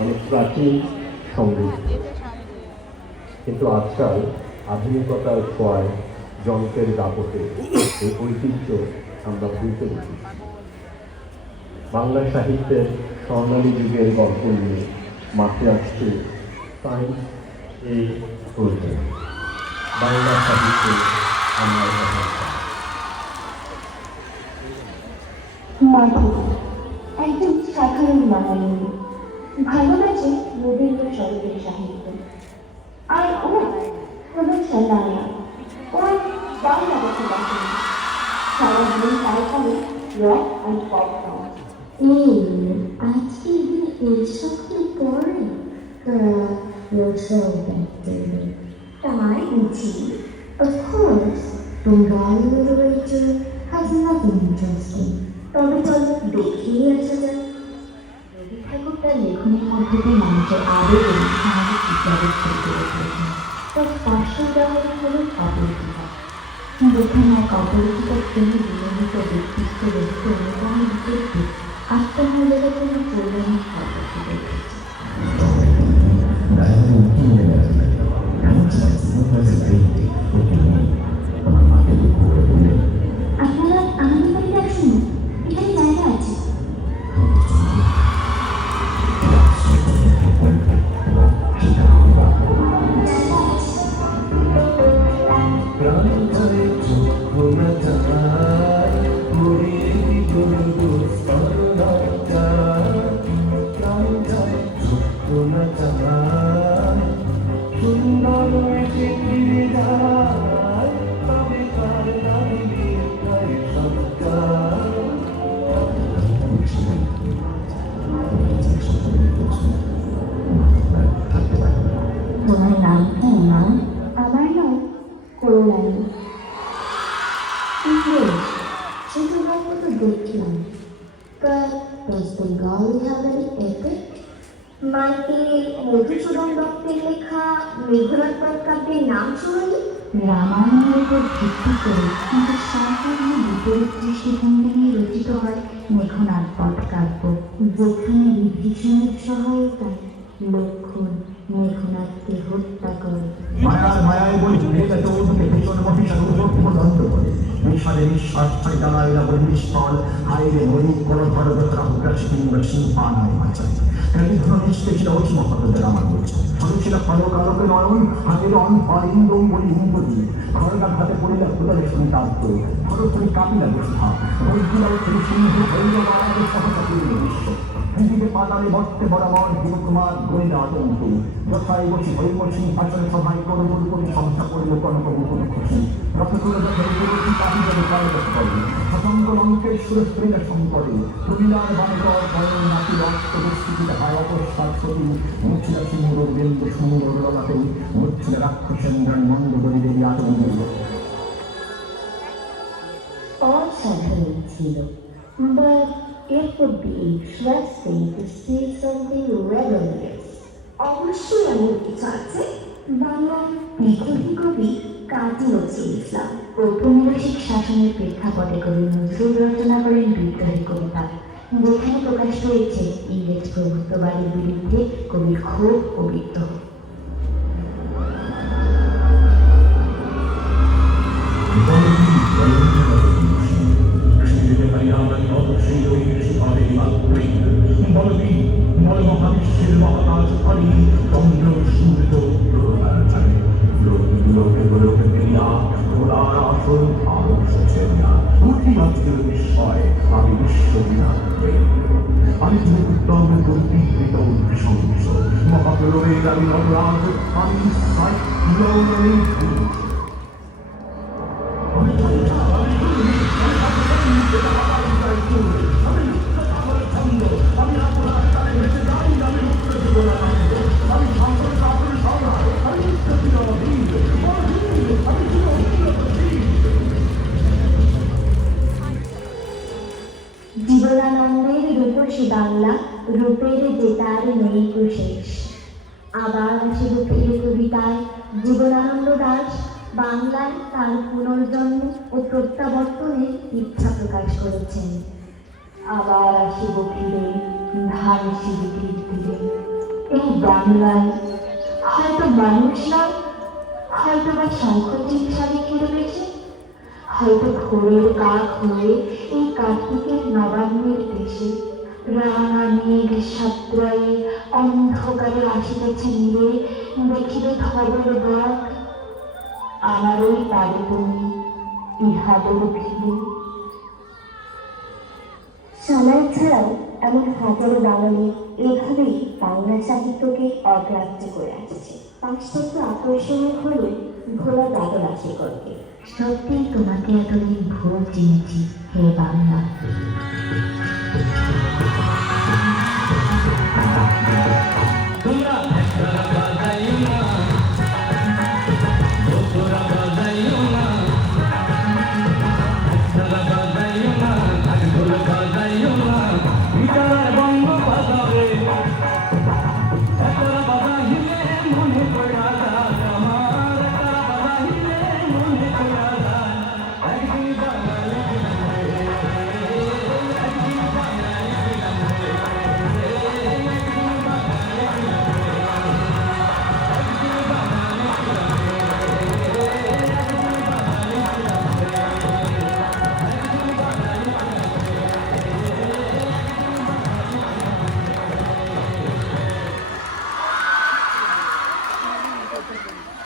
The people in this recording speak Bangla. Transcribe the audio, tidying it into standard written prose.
অনেক প্রাচীন সঙ্গীত। কিন্তু আজকাল আধুনিকতার ছোঁয়ায় যন্ত্রের দাপটে এই ঐতিহ্য আমরা ভুলতে বসি। বাংলা সাহিত্যের স্বর্ণালী যুগের গল্প নিয়ে মাঠে আসছে সায়েন্স এই প্রজেক্ট। বাংলা সাহিত্যে আমার মাধু একজন সাধারণ বাঙালি, ভালোবাসে রবীন্দ্রসঙ্গীত সাহিত্য। আর ও হলো সালানা, ওর বাংলা কথা বলে সারাদিন তাই করে রক অ্যান্ড পপ সং। আজকে এইসব কি পড়ে? তাই বুঝি। Of course, Bengali literature has nothing interesting. তবে চলো দেখেই আসা যায়। রবি ঠাকুর তার লেখনের মধ্যে দিয়ে মানুষের আবেগ এবং সামাজিক বিপ্লবের ছবি তুলে ধরেছেন। তার স্পষ্ট উদাহরণ হল অপরিচিতা, যেখানে এক অপরিচিত প্রেমী বিনোদিত ব্যক্তিত্ব রহিত অনুপমের বিপরীতে আত্মমর্যাদার জন্য পৌরাণিক গল্প ফুটে উঠেছে। আপনারা আমাদের বাড়িতে আসুন, এখানে জায়গা আছে। তোমার নামটা না? আমার নাম করুণালী। ছোট গল্প তো দেখলাম, but does Bengali have any epic? মাইকে মধুসূদন দত্তের লেখা মেঘনাদ বধ কাব্যের নাম শুনুনি? রামায়ণের উপর ভিত্তি করে কিন্তু সম্পূর্ণ বিপরীত দৃষ্টিভঙ্গি নিয়ে রচিত হয় মেঘনাদ বধ কাব্য, যেখানে বিভীষণের সহায়তায় লক্ষণ মেঘনাদকে হত্যা করে। মায়ায় বই ভেঙে চৌধুরী ভীষণ মহিষার উপদ্রন্ত করে বিষাদে নিঃশ্বাস ছাড়ি দাঁড়াইলা বলি নিষ্ফল হাইরে বলি কোন ধরবেতরা হুকাশ কিংবা সিংহানায় বাঁচায় একদিন নিষ্ঠে ছিল অসীম ভদ্রদের আমার বলছে সঙ্গে ছিল ফলকালকে নয়ন হাতের ইন্দ্রম বলি ইন্দ্রদী খড়গার হাতে পড়িলা খুদারে শুনি তার তো খরচরি কাপিলা বসা বৈদ্যুলাল থেকে সিংহ হইল আমাদের সহজা পুরীর বিশ্ব পৃথিবীতে পাতালে বর্তে বরাবর জীবকুমার গণিলা আতঙ্ক যথায় বসি হরিম সিংহাসনে সভায় করবুল করে সংস্থা করিল কনক মুকুট খুশি রথতুল যথাই কাপি যাবে কায়দ করে সসঙ্গ লঙ্কের সুরস্ত্রীরা শঙ্করে তুমিলার বাণিকর ভয় নাকি রক্ত দুষ্কৃতিতে হয় অপস্থার সতী মুছিলা সিংহ বেন্দ্র সুন্দর ললাতে মুছিলা রাক্ষসেন্দ্রান মন্দ গরিবের আতঙ্ক। অসাধারণ ছিল, but it would be interesting to see something rebellious. অবশ্যই এমন কিছু আছে। বাংলার বিদ্রোহী কবি কাজী নজরুল ইসলাম ঔপনিবেশিক শাসনের প্রেক্ষাপটে কবি নজরুল রচনা করেন বিদ্রোহী কবিতা, যেখানে প্রকাশ পেয়েছে ইংরেজ প্রভুত্ববাদের বিরুদ্ধে কবির ক্ষোভ ও বিদ্রোহ। আমি বিশ্ববিনাশ আমি উত্তম দুর্বৃত্ত সংস মহাপ্রলয়ের আমি নবরাজ আমি জীবনানন্দের রূপসী বাংলা রূপের যে তার নেই শেষ। আবার আসিব ফিরে কবিতায় জীবনানন্দ দাস বাংলায় তার পুনর্জন্ম ও প্রত্যাবর্তনের ইচ্ছা প্রকাশ করেছেন। আবার আসিব ফিরে ধান শিবির তীরে। বাংলায় হয়তো মানুষ নয়, হয়তো বা শঙ্খচিল শালিখের বেশে, হয়তো ভোরের কাক হয়ে এই কার্তিকের নবান্নের দেশে রাঙা মেঘ সাত্রায়ে অন্ধকারে আসিতেছে নীরে, দেখিবে ধবল বাঘ আমার ওই পারে তুমি ইহাদের ভিড়ে। সালার ছাড়াও এমন হাজারো বাঙালি এভাবেই বাংলা সাহিত্যকে অগ্রাহ্য করে আসছে। পাশ্চাত্য আকর্ষণের হলে ভোলা দাদর আছে করতে। সত্যিই তোমাকে এতদিন ভুল চিনেছি হে বাংলা।